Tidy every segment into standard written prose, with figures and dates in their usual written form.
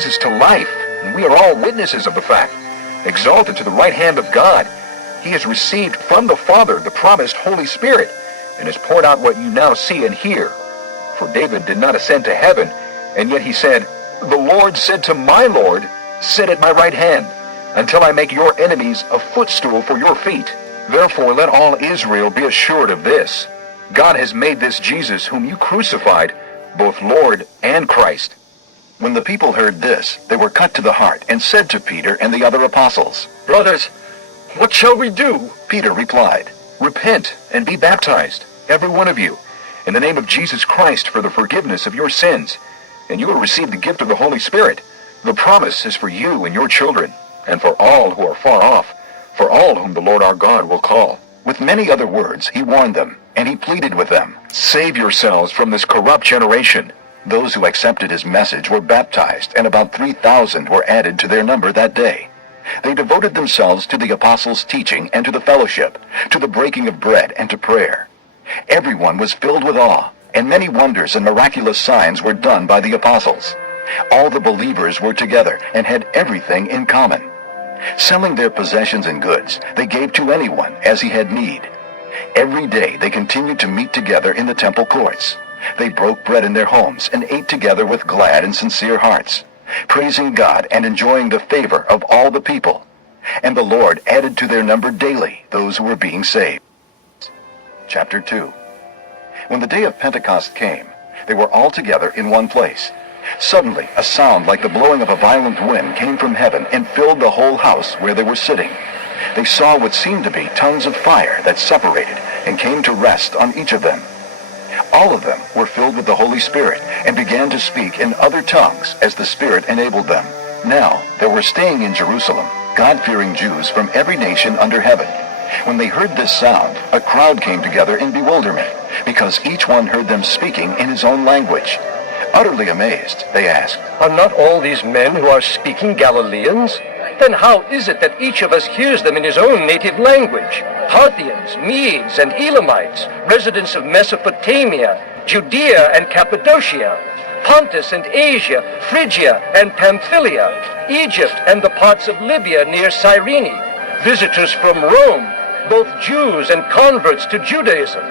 Jesus to life, and we are all witnesses of the fact. Exalted to the right hand of God, he has received from the Father the promised Holy Spirit, and has poured out what you now see and hear. For David did not ascend to heaven, and yet he said, "The Lord said to my Lord, sit at my right hand, until I make your enemies a footstool for your feet." Therefore let all Israel be assured of this: God has made this Jesus whom you crucified, both Lord and Christ. When the people heard this, they were cut to the heart, and said to Peter and the other apostles, "Brothers, what shall we do?" Peter replied, Repent and be baptized, every one of you, in the name of Jesus Christ for the forgiveness of your sins, and you will receive the gift of the Holy Spirit. The promise is for you and your children, and for all who are far off, for all whom the Lord our God will call. With many other words he warned them, and he pleaded with them, Save yourselves from this corrupt generation. Those who accepted his message were baptized, and about 3,000 were added to their number that day. They devoted themselves to the apostles' teaching and to the fellowship, to the breaking of bread and to prayer. Everyone was filled with awe, and many wonders and miraculous signs were done by the apostles. All the believers were together and had everything in common. Selling their possessions and goods, they gave to anyone as he had need. Every day they continued to meet together in the temple courts. They broke bread in their homes and ate together with glad and sincere hearts, praising God and enjoying the favor of all the people. And the Lord added to their number daily those who were being saved. Chapter 2. When the day of Pentecost came, they were all together in one place. Suddenly a sound like the blowing of a violent wind came from heaven and filled the whole house where they were sitting. They saw what seemed to be tongues of fire that separated and came to rest on each of them. All of them were filled with the Holy Spirit and began to speak in other tongues as the Spirit enabled them. Now there were staying in Jerusalem God-fearing Jews from every nation under heaven. When they heard this sound, a crowd came together in bewilderment, because each one heard them speaking in his own language. Utterly amazed, they asked, "Are not all these men who are speaking Galileans? Then how is it that each of us hears them in his own native language? Parthians, Medes, and Elamites, residents of Mesopotamia, Judea and Cappadocia, Pontus and Asia, Phrygia and Pamphylia, Egypt and the parts of Libya near Cyrene, visitors from Rome, both Jews and converts to Judaism,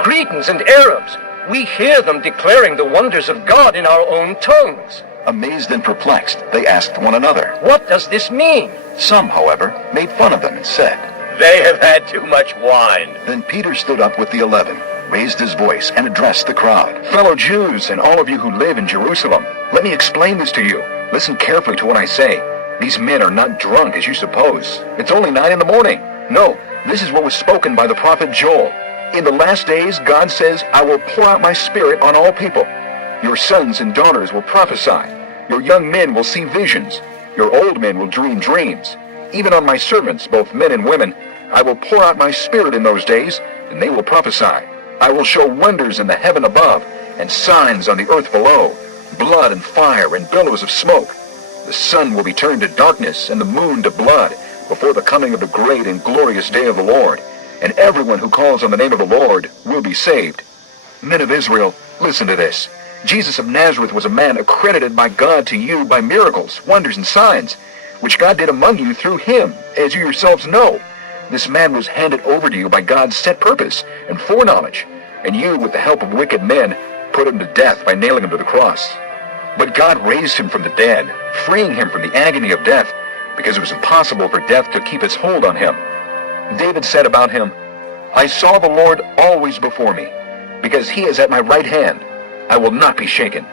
Cretans and Arabs. We hear them declaring the wonders of God in our own tongues." Amazed and perplexed, they asked one another. "What does this mean?" Some, however, made fun of them and said, "They have had too much wine." Then Peter stood up with the 11, raised his voice, and addressed the crowd. Fellow Jews and all of you who live in Jerusalem, let me explain this to you. Listen carefully to what I say. These men are not drunk as you suppose. It's only 9 in the morning. No, this is what was spoken by the prophet Joel. In the last days, God says, I will pour out my Spirit on all people. Your sons and daughters will prophesy. Your young men will see visions. Your old men will dream dreams. Even on my servants, both men and women, I will pour out my Spirit in those days, and they will prophesy. I will show wonders in the heaven above, and signs on the earth below, blood and fire and billows of smoke. The sun will be turned to darkness, and the moon to blood, before the coming of the great and glorious day of the Lord. And everyone who calls on the name of the Lord will be saved. Men of Israel, listen to this. Jesus of Nazareth was a man accredited by God to you by miracles, wonders, and signs, which God did among you through him, as you yourselves know. This man was handed over to you by God's set purpose and foreknowledge, and you, with the help of wicked men, put him to death by nailing him to the cross. But God raised him from the dead, freeing him from the agony of death, because it was impossible for death to keep its hold on him. David said about him, I saw the Lord always before me, because he is at my right hand. I will not be shaken.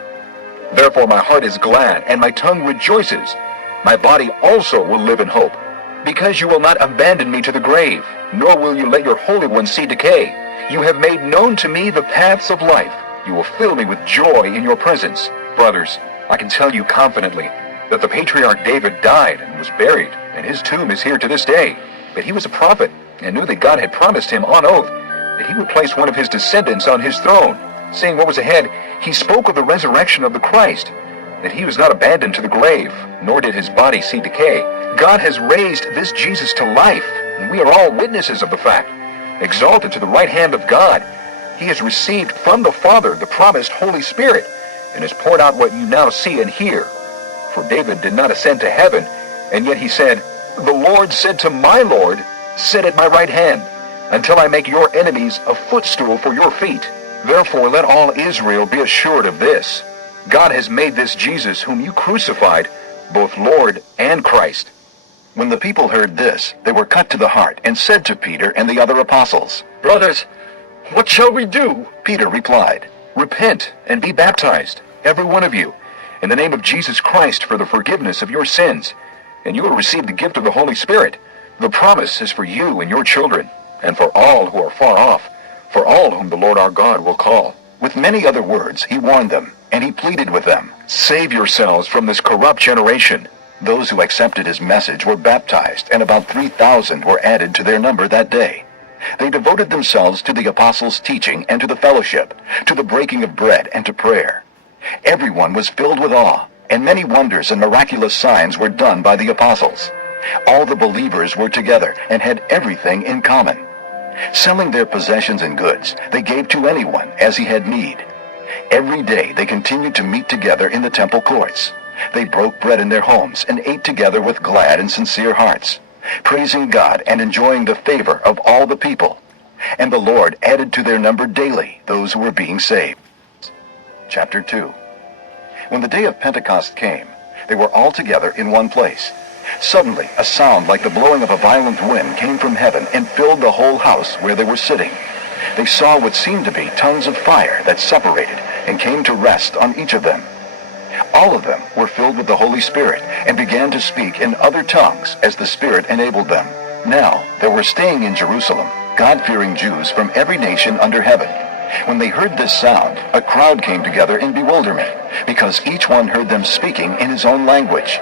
Therefore my heart is glad, and my tongue rejoices. My body also will live in hope, because you will not abandon me to the grave, nor will you let your Holy One see decay. You have made known to me the paths of life. You will fill me with joy in your presence. Brothers, I can tell you confidently that the patriarch David died and was buried, and his tomb is here to this day. But he was a prophet, and knew that God had promised him on oath that he would place one of his descendants on his throne. Seeing what was ahead, he spoke of the resurrection of the Christ, that he was not abandoned to the grave, nor did his body see decay. God has raised this Jesus to life, and we are all witnesses of the fact. Exalted to the right hand of God, he has received from the Father the promised Holy Spirit, and has poured out what you now see and hear. For David did not ascend to heaven, and yet he said, The Lord said to my Lord, Sit at my right hand, until I make your enemies a footstool for your feet. Therefore let all Israel be assured of this. God has made this Jesus whom you crucified, both Lord and Christ. When the people heard this, they were cut to the heart and said to Peter and the other apostles, Brothers, what shall we do? Peter replied, Repent and be baptized, every one of you, in the name of Jesus Christ for the forgiveness of your sins, and you will receive the gift of the Holy Spirit. The promise is for you and your children, and for all who are far off, for all whom the Lord our God will call. With many other words he warned them, and he pleaded with them. Save yourselves from this corrupt generation. Those who accepted his message were baptized, and about 3,000 were added to their number that day. They devoted themselves to the apostles' teaching and to the fellowship, to the breaking of bread and to prayer. Everyone was filled with awe, and many wonders and miraculous signs were done by the apostles. All the believers were together and had everything in common. Selling their possessions and goods, they gave to anyone as he had need. Every day they continued to meet together in the temple courts. They broke bread in their homes and ate together with glad and sincere hearts, praising God and enjoying the favor of all the people. And the Lord added to their number daily those who were being saved. Chapter 2. When the day of Pentecost came, they were all together in one place. Suddenly, a sound like the blowing of a violent wind came from heaven and filled the whole house where they were sitting. They saw what seemed to be tongues of fire that separated and came to rest on each of them. All of them were filled with the Holy Spirit and began to speak in other tongues as the Spirit enabled them. Now there were staying in Jerusalem God-fearing Jews from every nation under heaven. When they heard this sound, a crowd came together in bewilderment, because each one heard them speaking in his own language.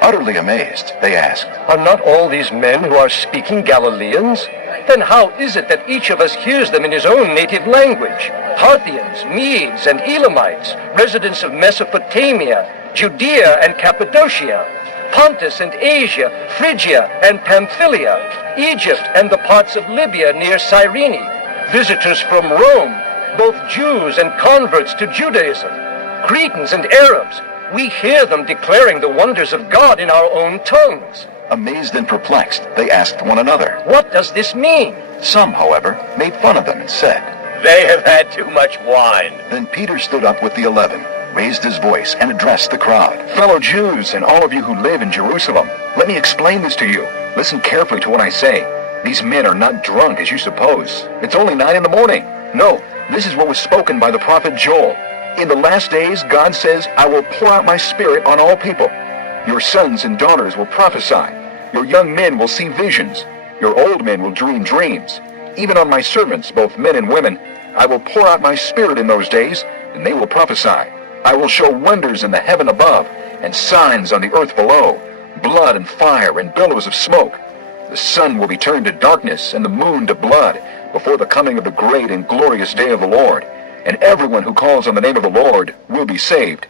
Utterly amazed, they asked, Are not all these men who are speaking Galileans? Then how is it that each of us hears them in his own native language? Parthians, Medes, and Elamites, residents of Mesopotamia, Judea and Cappadocia, Pontus and Asia, Phrygia and Pamphylia, Egypt and the parts of Libya near Cyrene, visitors from Rome, both Jews and converts to Judaism, Cretans and Arabs. We hear them declaring the wonders of God in our own tongues. Amazed and perplexed, they asked one another. What does this mean? Some, however, made fun of them and said, They have had too much wine. Then Peter stood up with the 11, raised his voice, and addressed the crowd. Fellow Jews and all of you who live in Jerusalem, let me explain this to you. Listen carefully to what I say. These men are not drunk as you suppose. It's only 9 in the morning. No, this is what was spoken by the prophet Joel. In the last days, God says, I will pour out my Spirit on all people. Your sons and daughters will prophesy. Your young men will see visions. Your old men will dream dreams. Even on my servants, both men and women, I will pour out my Spirit in those days, and they will prophesy. I will show wonders in the heaven above, and signs on the earth below, blood and fire and billows of smoke. The sun will be turned to darkness, and the moon to blood, before the coming of the great and glorious day of the Lord. And everyone who calls on the name of the Lord will be saved.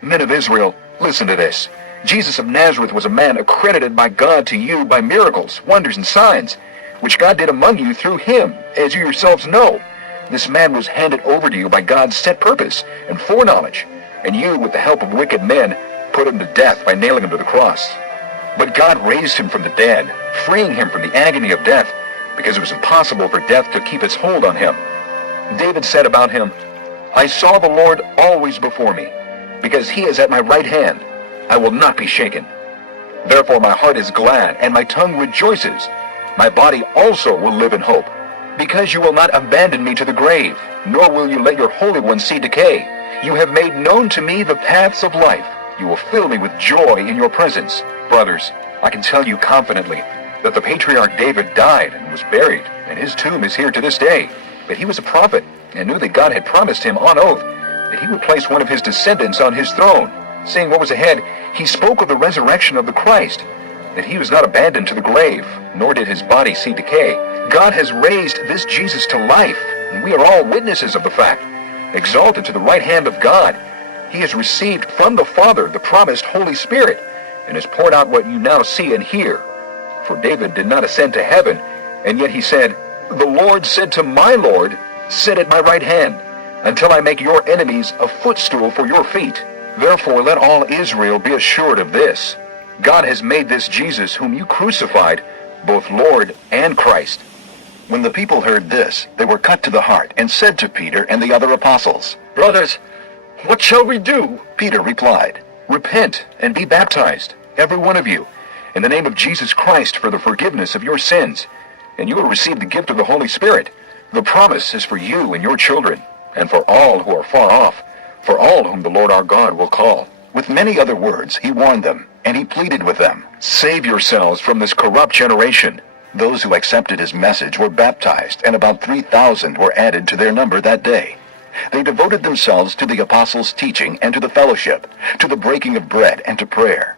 Men of Israel, listen to this. Jesus of Nazareth was a man accredited by God to you by miracles, wonders, and signs, which God did among you through him, as you yourselves know. This man was handed over to you by God's set purpose and foreknowledge, and you, with the help of wicked men, put him to death by nailing him to the cross. But God raised him from the dead, freeing him from the agony of death, because it was impossible for death to keep its hold on him. David said about him, I saw the Lord always before me, because he is at my right hand. I will not be shaken. Therefore my heart is glad, and my tongue rejoices. My body also will live in hope, because you will not abandon me to the grave, nor will you let your Holy One see decay. You have made known to me the paths of life. You will fill me with joy in your presence. Brothers, I can tell you confidently that the patriarch David died and was buried, and his tomb is here to this day. But he was a prophet, and knew that God had promised him on oath that he would place one of his descendants on his throne. Seeing what was ahead, he spoke of the resurrection of the Christ, that he was not abandoned to the grave, nor did his body see decay. God has raised this Jesus to life, and we are all witnesses of the fact. Exalted to the right hand of God, he has received from the Father the promised Holy Spirit, and has poured out what you now see and hear. For David did not ascend to heaven, and yet he said, The Lord said to my Lord, Sit at my right hand, until I make your enemies a footstool for your feet. Therefore let all Israel be assured of this. God has made this Jesus whom you crucified both Lord and Christ. When the people heard this, they were cut to the heart and said to Peter and the other apostles. Brothers, what shall we do? Peter replied, Repent and be baptized, every one of you, in the name of Jesus Christ for the forgiveness of your sins, and you will receive the gift of the Holy Spirit. The promise is for you and your children, and for all who are far off, for all whom the Lord our God will call. With many other words he warned them, and he pleaded with them. Save yourselves from this corrupt generation. Those who accepted his message were baptized, and about 3,000 were added to their number that day. They devoted themselves to the apostles' teaching and to the fellowship, to the breaking of bread and to prayer.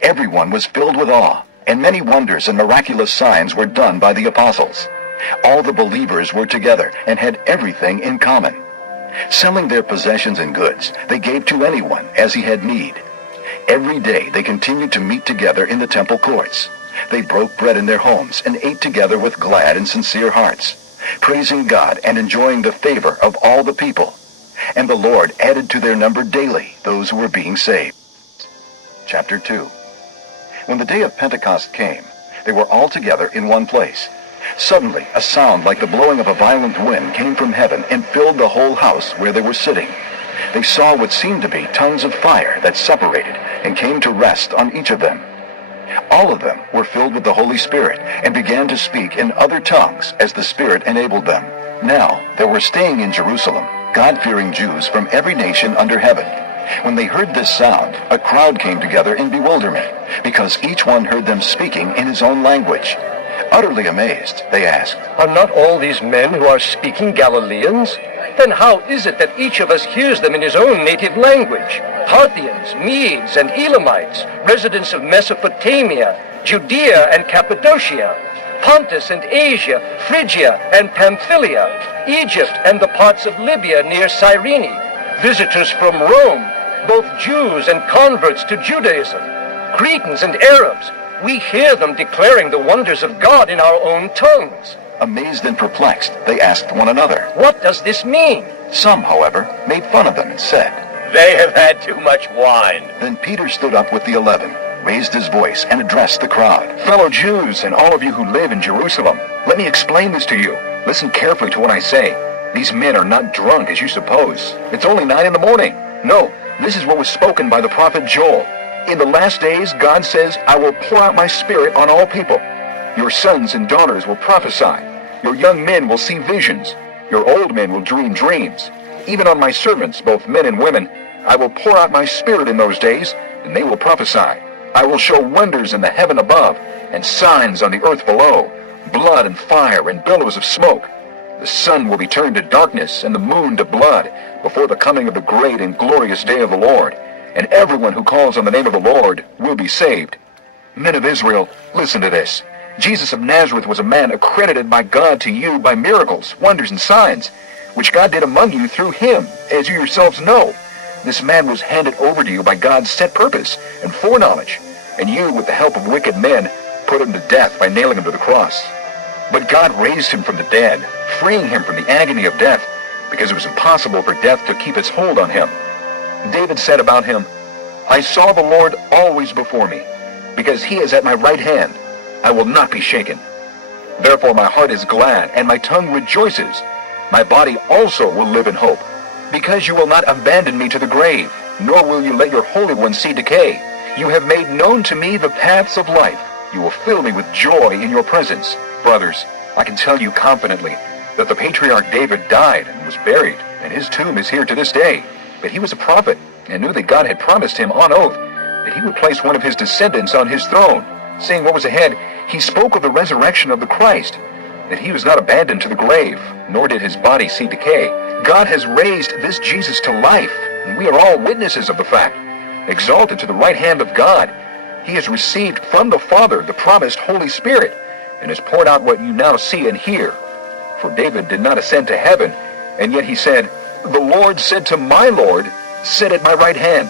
Everyone was filled with awe, and many wonders and miraculous signs were done by the apostles. All the believers were together and had everything in common. Selling their possessions and goods, they gave to anyone as he had need. Every day they continued to meet together in the temple courts. They broke bread in their homes and ate together with glad and sincere hearts, praising God and enjoying the favor of all the people. And the Lord added to their number daily those who were being saved. Chapter 2. When the day of Pentecost came, they were all together in one place. Suddenly, a sound like the blowing of a violent wind came from heaven and filled the whole house where they were sitting. They saw what seemed to be tongues of fire that separated and came to rest on each of them. All of them were filled with the Holy Spirit and began to speak in other tongues as the Spirit enabled them. Now there were staying in Jerusalem God-fearing Jews from every nation under heaven. When they heard this sound, a crowd came together in bewilderment, because each one heard them speaking in his own language. Utterly amazed, they asked, Are not all these men who are speaking Galileans? Then how is it that each of us hears them in his own native language? Parthians, Medes, and Elamites, residents of Mesopotamia, Judea and Cappadocia, Pontus and Asia, Phrygia and Pamphylia, Egypt and the parts of Libya near Cyrene, visitors from Rome, both Jews and converts to Judaism, Cretans and Arabs. We hear them declaring the wonders of God in our own tongues. Amazed and perplexed, they asked one another. What does this mean? Some, however, made fun of them and said, They have had too much wine. Then Peter stood up with the 11, raised his voice, and addressed the crowd. Fellow Jews and all of you who live in Jerusalem, let me explain this to you. Listen carefully to what I say. These men are not drunk as you suppose. It's only 9 in the morning. No, this is what was spoken by the prophet Joel. In the last days, God says, I will pour out my Spirit on all people. Your sons and daughters will prophesy. Your young men will see visions. Your old men will dream dreams. Even on my servants, both men and women, I will pour out my Spirit in those days, and they will prophesy. I will show wonders in the heaven above, and signs on the earth below, blood and fire and billows of smoke. The sun will be turned to darkness, and the moon to blood, before the coming of the great and glorious day of the Lord. And everyone who calls on the name of the Lord will be saved. Men of Israel, listen to this. Jesus of Nazareth was a man accredited by God to you by miracles, wonders, and signs, which God did among you through him, as you yourselves know. This man was handed over to you by God's set purpose and foreknowledge, and you, with the help of wicked men, put him to death by nailing him to the cross. But God raised him from the dead, freeing him from the agony of death, because it was impossible for death to keep its hold on him. David said about him, I saw the Lord always before me, because he is at my right hand. I will not be shaken. Therefore my heart is glad, and my tongue rejoices. My body also will live in hope, because you will not abandon me to the grave, nor will you let your Holy One see decay. You have made known to me the paths of life. You will fill me with joy in your presence. Brothers, I can tell you confidently that the patriarch David died and was buried, and his tomb is here to this day. But he was a prophet, and knew that God had promised him on oath that he would place one of his descendants on his throne. Seeing what was ahead, he spoke of the resurrection of the Christ, that he was not abandoned to the grave, nor did his body see decay. God has raised this Jesus to life, and we are all witnesses of the fact. Exalted to the right hand of God, he has received from the Father the promised Holy Spirit, and has poured out what you now see and hear. For David did not ascend to heaven, and yet he said, The Lord said to my Lord, Sit at my right hand,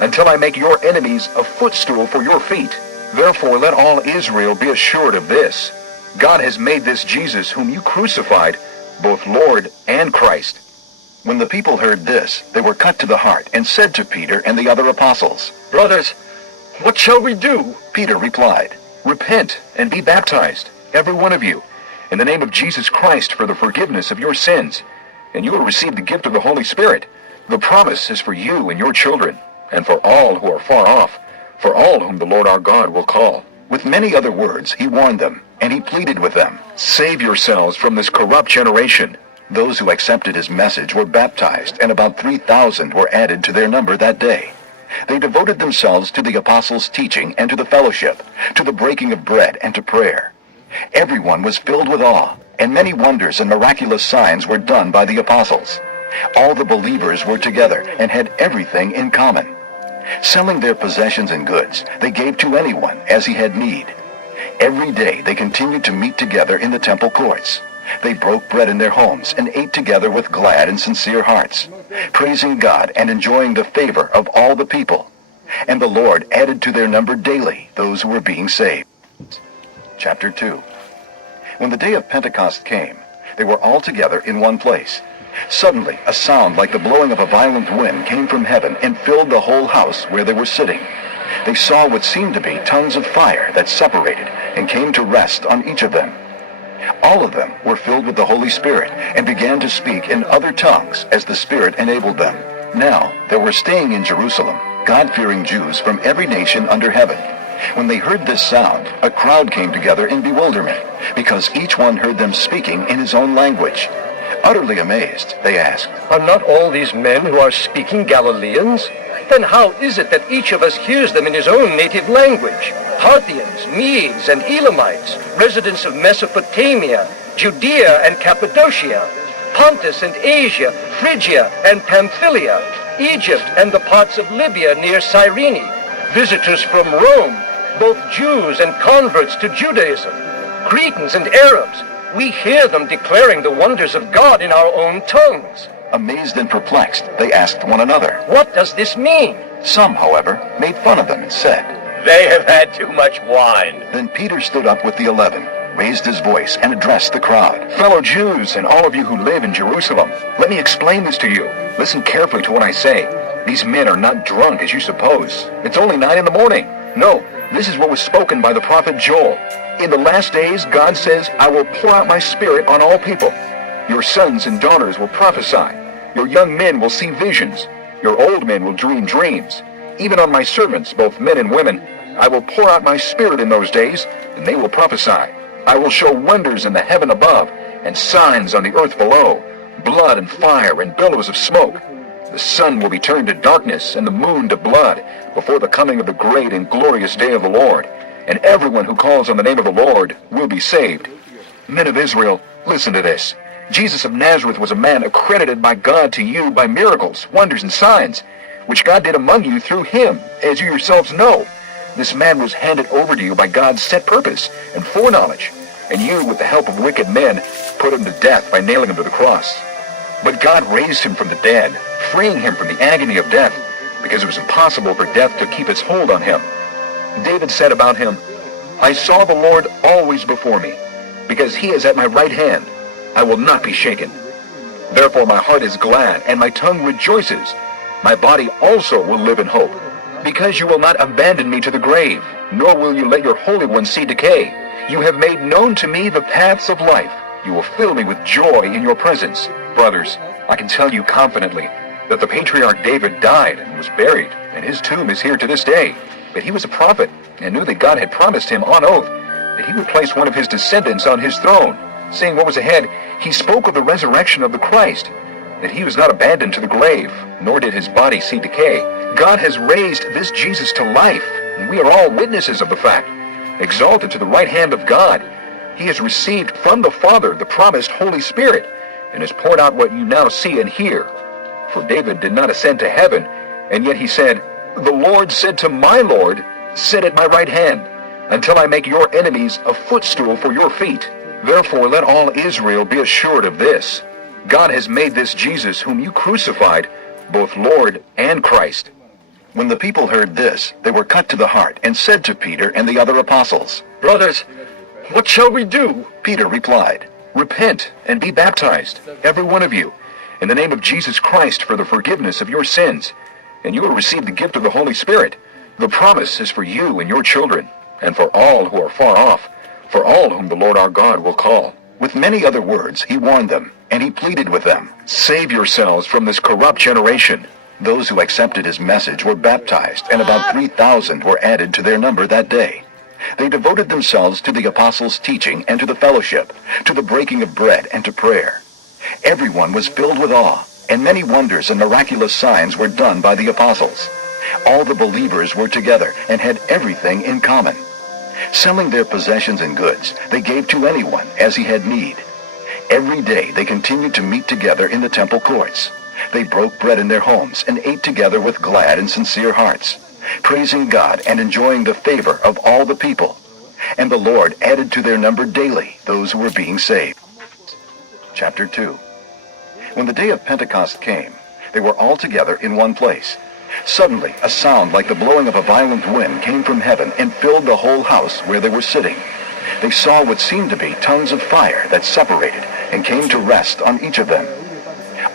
until I make your enemies a footstool for your feet. Therefore let all Israel be assured of this. God has made this Jesus whom you crucified both Lord and Christ. When the people heard this, they were cut to the heart and said to Peter and the other apostles, Brothers, what shall we do? Peter replied, Repent and be baptized, every one of you, in the name of Jesus Christ for the forgiveness of your sins, and you will receive the gift of the Holy Spirit. The promise is for you and your children, and for all who are far off, for all whom the Lord our God will call. With many other words he warned them, and he pleaded with them. Save yourselves from this corrupt generation. Those who accepted his message were baptized, and about 3,000 were added to their number that day. They devoted themselves to the apostles' teaching and to the fellowship, to the breaking of bread and to prayer. Everyone was filled with awe, and many wonders and miraculous signs were done by the apostles. All the believers were together and had everything in common. Selling their possessions and goods, they gave to anyone as he had need. Every day they continued to meet together in the temple courts. They broke bread in their homes and ate together with glad and sincere hearts, praising God and enjoying the favor of all the people. And the Lord added to their number daily those who were being saved. Chapter 2. When the day of Pentecost came, they were all together in one place. Suddenly, a sound like the blowing of a violent wind came from heaven and filled the whole house where they were sitting. They saw what seemed to be tongues of fire that separated and came to rest on each of them. All of them were filled with the Holy Spirit and began to speak in other tongues as the Spirit enabled them. Now there were staying in Jerusalem God-fearing Jews from every nation under heaven. When they heard this sound, a crowd came together in bewilderment, because each one heard them speaking in his own language. Utterly amazed, they asked, Are not all these men who are speaking Galileans? Then how is it that each of us hears them in his own native language? Parthians, Medes, and Elamites, residents of Mesopotamia, Judea and Cappadocia, Pontus and Asia, Phrygia and Pamphylia, Egypt and the parts of Libya near Cyrene, visitors from Rome, both Jews and converts to Judaism, Cretans and Arabs. We hear them declaring the wonders of God in our own tongues. Amazed and perplexed, they asked one another. What does this mean? Some, however, made fun of them and said, They have had too much wine. Then Peter stood up with the 11, raised his voice, and addressed the crowd. Fellow Jews and all of you who live in Jerusalem, let me explain this to you. Listen carefully to what I say. These men are not drunk as you suppose. It's only 9 in the morning. No, this is what was spoken by the prophet Joel. In the last days, God says, I will pour out my spirit on all people. Your sons and daughters will prophesy. Your young men will see visions. Your old men will dream dreams. Even on my servants, both men and women, I will pour out my spirit in those days, and they will prophesy. I will show wonders in the heaven above, and signs on the earth below, blood and fire and billows of smoke. The sun will be turned to darkness, and the moon to blood, before the coming of the great and glorious day of the Lord. And everyone who calls on the name of the Lord will be saved. Men of Israel, listen to this. Jesus of Nazareth was a man accredited by God to you by miracles, wonders, and signs, which God did among you through him, as you yourselves know. This man was handed over to you by God's set purpose and foreknowledge, and you, with the help of wicked men, put him to death by nailing him to the cross. But God raised him from the dead, freeing him from the agony of death, because it was impossible for death to keep its hold on him. David said about him, I saw the Lord always before me, because he is at my right hand. I will not be shaken. Therefore my heart is glad, and my tongue rejoices. My body also will live in hope, because you will not abandon me to the grave, nor will you let your Holy One see decay. You have made known to me the paths of life. You will fill me with joy in your presence. Brothers, I can tell you confidently that the patriarch David died and was buried, and his tomb is here to this day. But he was a prophet, and knew that God had promised him on oath that he would place one of his descendants on his throne. Seeing what was ahead, he spoke of the resurrection of the Christ, that he was not abandoned to the grave, nor did his body see decay. God has raised this Jesus to life, and we are all witnesses of the fact. Exalted to the right hand of God, he has received from the Father the promised Holy Spirit, and has poured out what you now see and hear. For David did not ascend to heaven, and yet he said, The Lord said to my Lord, Sit at my right hand, until I make your enemies a footstool for your feet. Therefore let all Israel be assured of this. God has made this Jesus whom you crucified, both Lord and Christ. When the people heard this, they were cut to the heart and said to Peter and the other apostles, Brothers, what shall we do? Peter replied, Repent and be baptized, every one of you, in the name of Jesus Christ for the forgiveness of your sins, and you will receive the gift of the Holy Spirit. The promise is for you and your children, and for all who are far off, for all whom the Lord our God will call." With many other words, he warned them, and he pleaded with them. "Save yourselves from this corrupt generation." Those who accepted his message were baptized, and about 3,000 were added to their number that day. They devoted themselves to the apostles' teaching and to the fellowship, to the breaking of bread and to prayer. Everyone was filled with awe, and many wonders and miraculous signs were done by the apostles. All the believers were together and had everything in common. Selling their possessions and goods, they gave to anyone as he had need. Every day they continued to meet together in the temple courts. They broke bread in their homes and ate together with glad and sincere hearts, praising God and enjoying the favor of all the people. And the Lord added to their number daily those who were being saved. Chapter 2. When the day of Pentecost came, they were all together in one place. Suddenly, a sound like the blowing of a violent wind came from heaven and filled the whole house where they were sitting. They saw what seemed to be tongues of fire that separated and came to rest on each of them.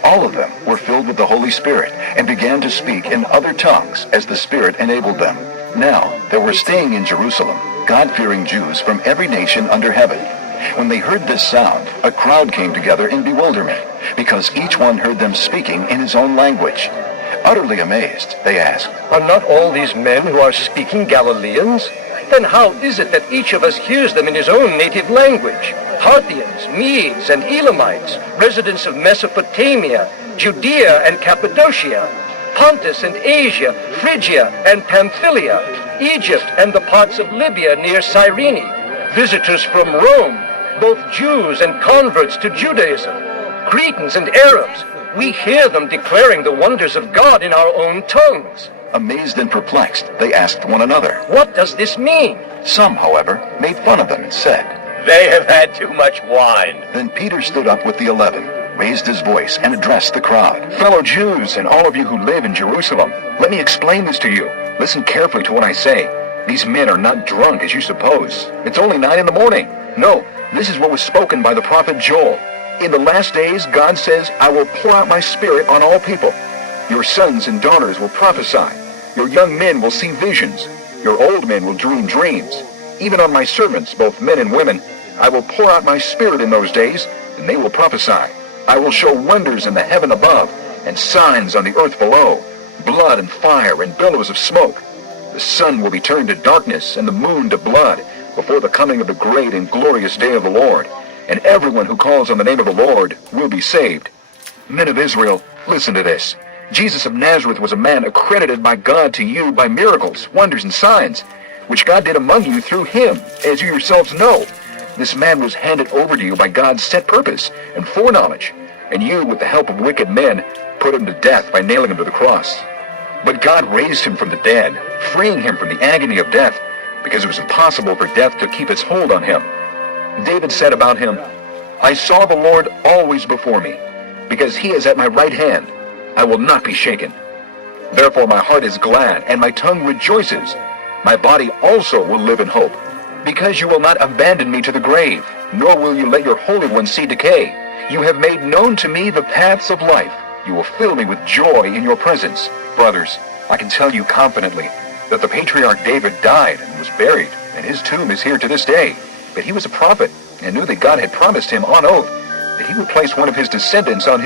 All of them were filled with the Holy Spirit and began to speak in other tongues as the Spirit enabled them. Now, there were staying in Jerusalem God-fearing Jews from every nation under heaven. When they heard this sound, a crowd came together in bewilderment, because each one heard them speaking in his own language. Utterly amazed, they asked, "Are not all these men who are speaking Galileans? Then how is it that each of us hears them in his own native language? Parthians, Medes, and Elamites, residents of Mesopotamia, Judea and Cappadocia, Pontus and Asia, Phrygia and Pamphylia, Egypt and the parts of Libya near Cyrene, visitors from Rome, both Jews and converts to Judaism, Cretans and Arabs. We hear them declaring the wonders of God in our own tongues." Amazed and perplexed, they asked one another. "What does this mean?" Some, however, made fun of them and said. They have had too much wine. Then Peter stood up with the 11, raised his voice, and addressed the crowd. "Fellow Jews and all of you who live in Jerusalem, let me explain this to you. Listen carefully to what I say. These men are not drunk as you suppose. It's only 9 in the morning. No, this is what was spoken by the prophet Joel. In the last days, God says, I will pour out my Spirit on all people. Your sons and daughters will prophesy. Your young men will see visions. Your old men will dream dreams. Even on my servants, both men and women, I will pour out my Spirit in those days, and they will prophesy. I will show wonders in the heaven above, and signs on the earth below, blood and fire and billows of smoke. The sun will be turned to darkness, and the moon to blood, before the coming of the great and glorious day of the Lord. And everyone who calls on the name of the Lord will be saved. Men of Israel, listen to this. Jesus of Nazareth was a man accredited by God to you by miracles, wonders, and signs, which God did among you through him, as you yourselves know. This man was handed over to you by God's set purpose and foreknowledge, and you, with the help of wicked men, put him to death by nailing him to the cross. But God raised him from the dead, freeing him from the agony of death, because it was impossible for death to keep its hold on him. David said about him, I saw the Lord always before me, because he is at my right hand. I will not be shaken. Therefore my heart is glad, and my tongue rejoices. My body also will live in hope, because you will not abandon me to the grave, nor will you let your Holy One see decay. You have made known to me the paths of life. You will fill me with joy in your presence. Brothers, I can tell you confidently that the patriarch David died and was buried, and his tomb is here to this day. But he was a prophet and knew that God had promised him on oath that he would place one of his descendants on his